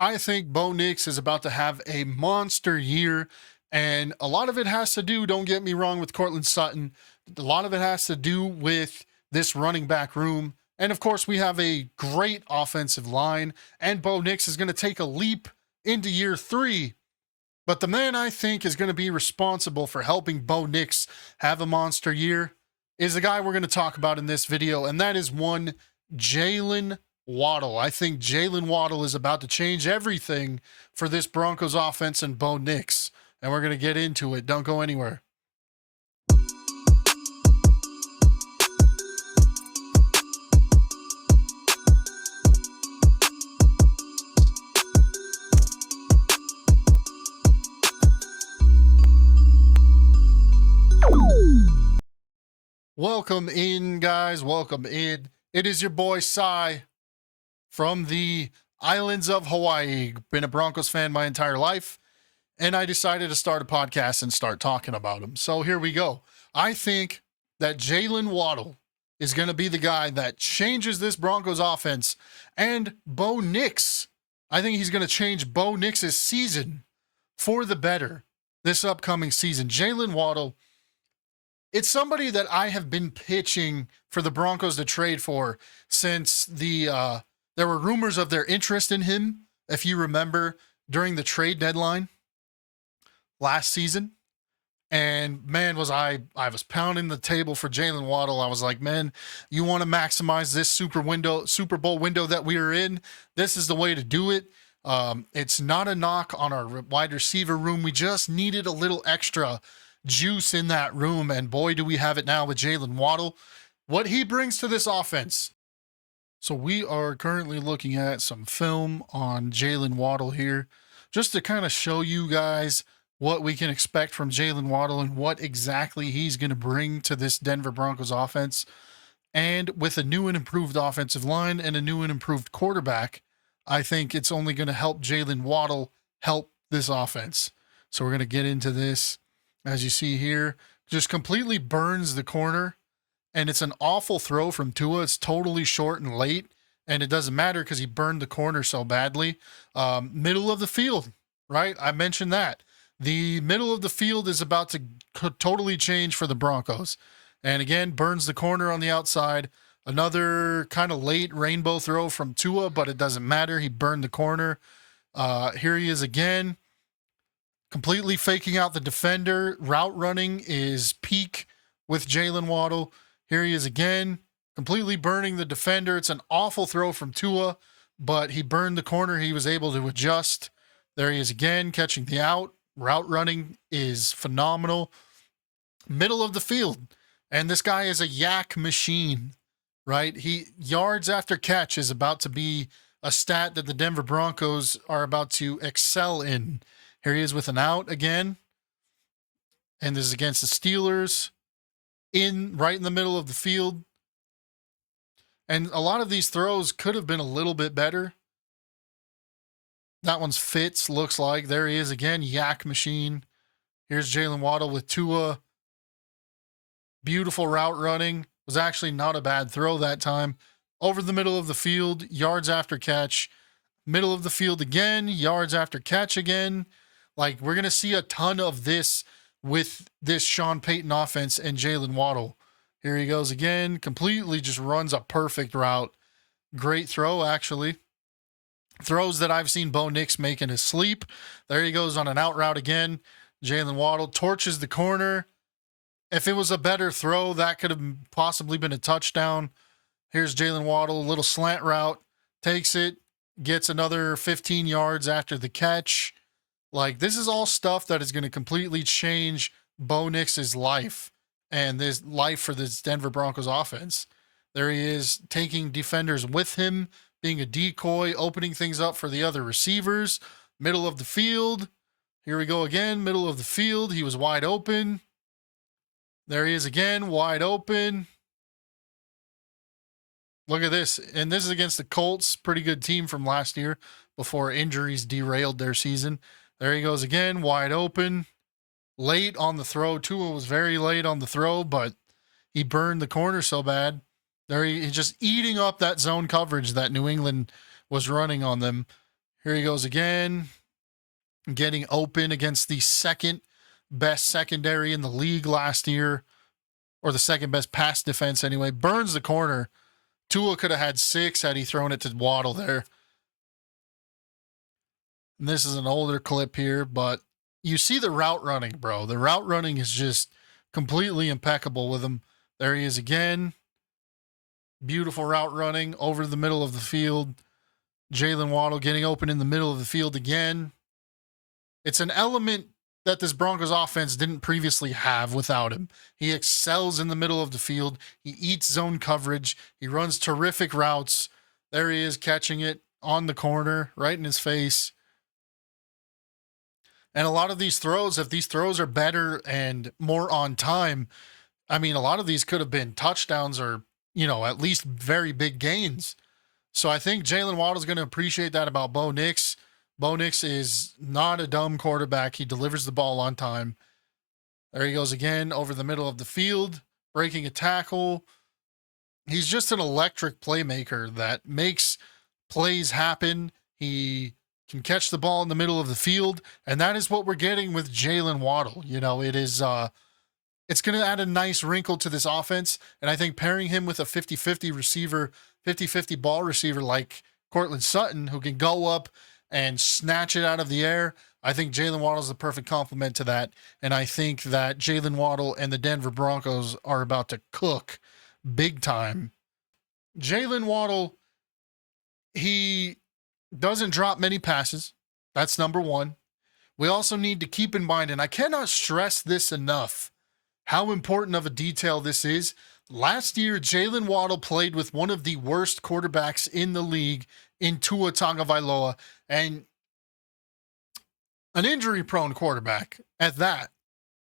I think Bo Nix is about to have a monster year, and a lot of it has to do, don't get me wrong, with Cortland Sutton. A lot of it has to do with this running back room. And of course, we have a great offensive line, and Bo Nix is going to take a leap into year three. But the man I think is going to be responsible for helping Bo Nix have a monster year is the guy we're going to talk about in this video, and that is one Jaylen Waddle. I think Jaylen Waddle is about to change everything for this Broncos offense and Bo Nix, and we're going to get into it. Don't go anywhere. Welcome in, guys. Welcome in. It is your boy Cy from the islands of Hawaii. Been a Broncos fan my entire life, and I decided to start a podcast and start talking about them. So here we go. I think that Jaylen Waddle is going to be the guy that changes this Broncos offense, and Bo Nix. I think he's going to change Bo Nix's season for the better this upcoming season. Jaylen Waddle, it's somebody that I have been pitching for the Broncos to trade for since there were rumors of their interest in him, if you remember, during the trade deadline last season. And man, I was pounding the table for Jaylen Waddle. I was like, man, you want to maximize this Super Bowl window that we are in. This is the way to do it. It's not a knock on our wide receiver room. We just needed a little extra juice in that room, and boy, do we have it now with Jaylen Waddle. What he brings to this offense. So we are currently looking at some film on Jaylen Waddle here, just to kind of show you guys what we can expect from Jaylen Waddle and what exactly he's going to bring to this Denver Broncos offense. And with a new and improved offensive line and a new and improved quarterback, I think it's only going to help Jaylen Waddle help this offense. So we're going to get into this. As you see here, just completely burns the corner, and it's an awful throw from Tua. It's totally short and late, and it doesn't matter because he burned the corner so badly. Middle of the field, right? I mentioned that. The middle of the field is about to totally change for the Broncos. And again, burns the corner on the outside. Another kind of late rainbow throw from Tua, but it doesn't matter. He burned the corner. Here he is again. Completely faking out the defender. Route running is peak with Jaylen Waddle. Here he is again, completely burning the defender. It's an awful throw from Tua, but he burned the corner. He was able to adjust. There he is again, catching the out. Route running is phenomenal. Middle of the field. And this guy is a yak machine, right? Yards after catch is about to be a stat that the Denver Broncos are about to excel in. Here he is with an out again. And this is against the Steelers right in the middle of the field. And a lot of these throws could have been a little bit better. That one's Fitz, looks like. There he is again, yak machine. Here's Jaylen Waddle with Tua. Beautiful route running. Was actually not a bad throw that time. Over the middle of the field, yards after catch. Middle of the field again, yards after catch again. Like, we're going to see a ton of this with this Sean Payton offense and Jaylen Waddle. Here he goes again. Completely just runs a perfect route. Great throw, actually. Throws that I've seen Bo Nix make in his sleep. There he goes on an out route again. Jaylen Waddle torches the corner. If it was a better throw, that could have possibly been a touchdown. Here's Jaylen Waddle, a little slant route. Takes it. Gets another 15 yards after the catch. Like, this is all stuff that is going to completely change Bo Nix's life and this life for this Denver Broncos offense. There he is, taking defenders with him, being a decoy, opening things up for the other receivers. Middle of the field. Here we go again, middle of the field. He was wide open. There he is again, wide open. Look at this. And this is against the Colts, pretty good team from last year before injuries derailed their season. There he goes again, wide open. Late on the throw. Tua was very late on the throw, but he burned the corner so bad. There he's just eating up that zone coverage that New England was running on them. Here he goes again, getting open against the second best secondary in the league last year, or the second best pass defense anyway. Burns the corner. Tua could have had 6 had he thrown it to Waddle there. And this is an older clip here, but you see the route running, bro. The route running is just completely impeccable with him. There he is again. Beautiful route running over the middle of the field. Jaylen Waddle getting open in the middle of the field again. It's an element that this Broncos offense didn't previously have without him. He excels in the middle of the field. He eats zone coverage. He runs terrific routes. There he is catching it on the corner, right in his face. And a lot of these throws, if these throws are better and more on time, I mean, a lot of these could have been touchdowns or, at least very big gains. So I think Jaylen Waddle is going to appreciate that about Bo Nix. Bo Nix is not a dumb quarterback. He delivers the ball on time. There he goes again over the middle of the field, breaking a tackle. He's just an electric playmaker that makes plays happen. He can catch the ball in the middle of the field, and that is what we're getting with Jaylen Waddle. It is it's going to add a nice wrinkle to this offense, and I think pairing him with a 50-50 receiver, 50-50 ball receiver like Courtland Sutton, who can go up and snatch it out of the air, I think Jaylen Waddle is the perfect complement to that, and I think that Jaylen Waddle and the Denver Broncos are about to cook big time. Jaylen Waddle, he doesn't drop many passes. That's number one. We also need to keep in mind, and I cannot stress this enough, how important of a detail this is. Last year, Jaylen Waddle played with one of the worst quarterbacks in the league in Tua Tagovailoa, and an injury-prone quarterback at that.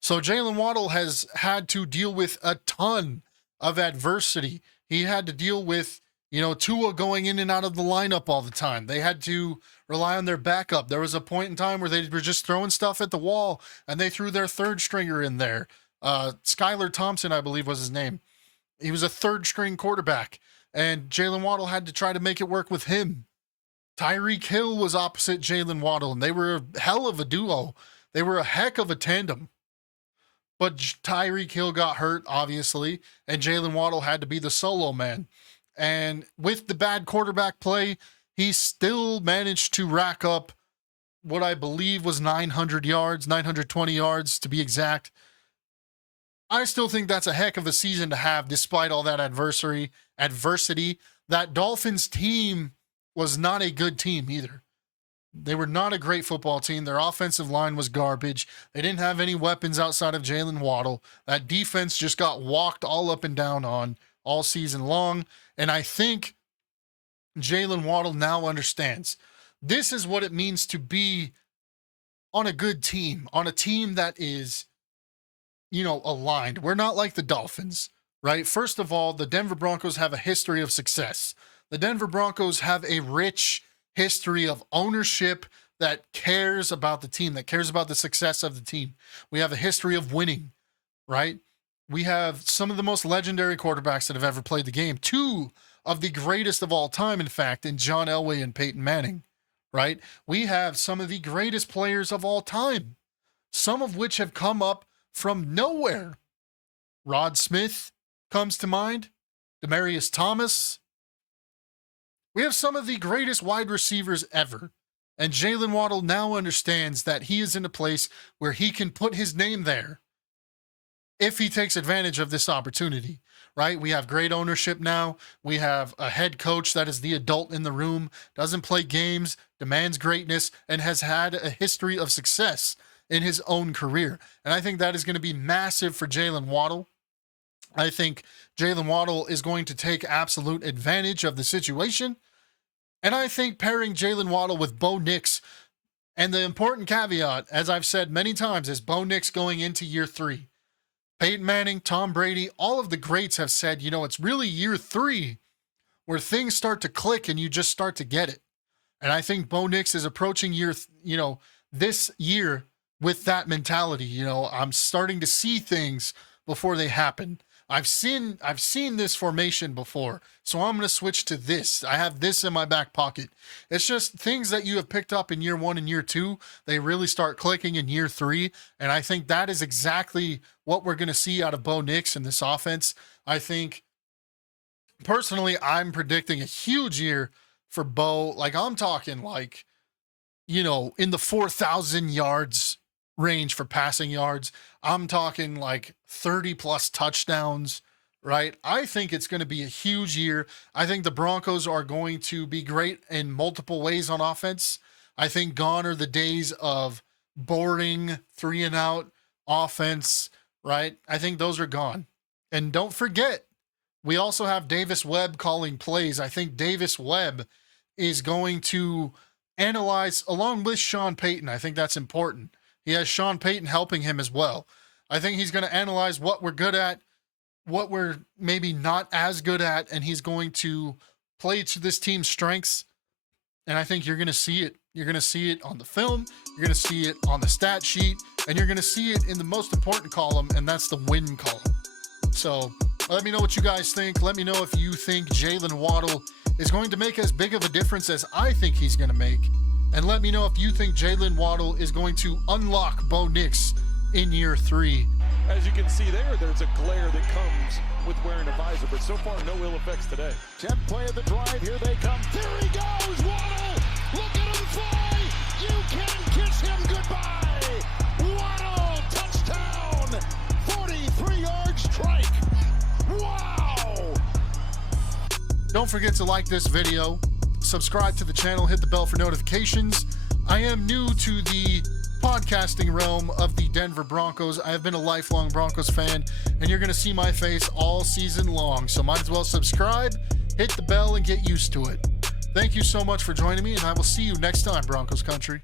So Jaylen Waddle has had to deal with a ton of adversity. He had to deal with, Tua going in and out of the lineup all the time. They had to rely on their backup. There was a point in time where they were just throwing stuff at the wall, and they threw their third stringer in there. Skylar Thompson, I believe, was his name. He was a third-string quarterback, and Jaylen Waddle had to try to make it work with him. Tyreek Hill was opposite Jaylen Waddle, and they were a hell of a duo. They were a heck of a tandem. But Tyreek Hill got hurt, obviously, and Jaylen Waddle had to be the solo man. And with the bad quarterback play, he still managed to rack up what I believe was 900 yards, 920 yards to be exact. I still think that's a heck of a season to have despite all that adversity. That Dolphins team was not a good team either. They were not a great football team. Their offensive line was garbage. They didn't have any weapons outside of Jaylen Waddle. That defense just got walked all up and down on all season long. And I think Jaylen Waddle now understands this is what it means to be on a good team, on a team that is, aligned. We're not like the Dolphins, right? First of all, the Denver Broncos have a history of success. The Denver Broncos have a rich history of ownership that cares about the team, that cares about the success of the team. We have a history of winning, right? We have some of the most legendary quarterbacks that have ever played the game. 2 of the greatest of all time, in fact, in John Elway and Peyton Manning, right? We have some of the greatest players of all time, some of which have come up from nowhere. Rod Smith comes to mind, Demaryius Thomas. We have some of the greatest wide receivers ever. And Jaylen Waddle now understands that he is in a place where he can put his name there if he takes advantage of this opportunity, right? We have great ownership now. We have a head coach that is the adult in the room, doesn't play games, demands greatness, and has had a history of success in his own career. And I think that is going to be massive for Jaylen Waddle. I think Jaylen Waddle is going to take absolute advantage of the situation. And I think pairing Jaylen Waddle with Bo Nix, and the important caveat, as I've said many times, is Bo Nix going into year 3. Peyton Manning, Tom Brady, all of the greats have said, it's really year 3 where things start to click and you just start to get it. And I think Bo Nix is approaching this year with that mentality. I'm starting to see things before they happen. I've seen this formation before, so I'm going to switch to this. I have this in my back pocket. It's just things that you have picked up in year 1 and year 2. They really start clicking in year 3, and I think that is exactly what we're going to see out of Bo Nix in this offense. I think, personally, I'm predicting a huge year for Bo. Like, I'm talking like, in the 4,000 yards range for passing yards. I'm talking like 30 plus touchdowns, right? I think it's going to be a huge year. I think the Broncos are going to be great in multiple ways on offense. I think gone are the days of boring 3-and-out offense, right? I think those are gone. And don't forget, we also have Davis Webb calling plays. I think Davis Webb is going to analyze along with Sean Payton. I think that's important. He has Sean Payton helping him as well. I think he's going to analyze what we're good at, what we're maybe not as good at, and he's going to play to this team's strengths. And I think you're going to see it. You're going to see it on the film. You're going to see it on the stat sheet. And you're going to see it in the most important column, and that's the win column. So let me know what you guys think. Let me know if you think Jaylen Waddle is going to make as big of a difference as I think he's going to make. And let me know if you think Jaylen Waddle is going to unlock Bo Nix in year 3. As you can see there's a glare that comes with wearing a visor, but so far no ill effects today. 10th play of the drive, here they come. There he goes, Waddle! Look at him fly! You can kiss him goodbye! Waddle, touchdown! 43-yard strike! Wow! Don't forget to like this video, subscribe to the channel, hit the bell for notifications. I am new to the podcasting realm of the Denver Broncos. I have been a lifelong Broncos fan, and you're going to see my face all season long. So might as well subscribe, hit the bell, and get used to it. Thank you so much for joining me, and I will see you next time, Broncos country.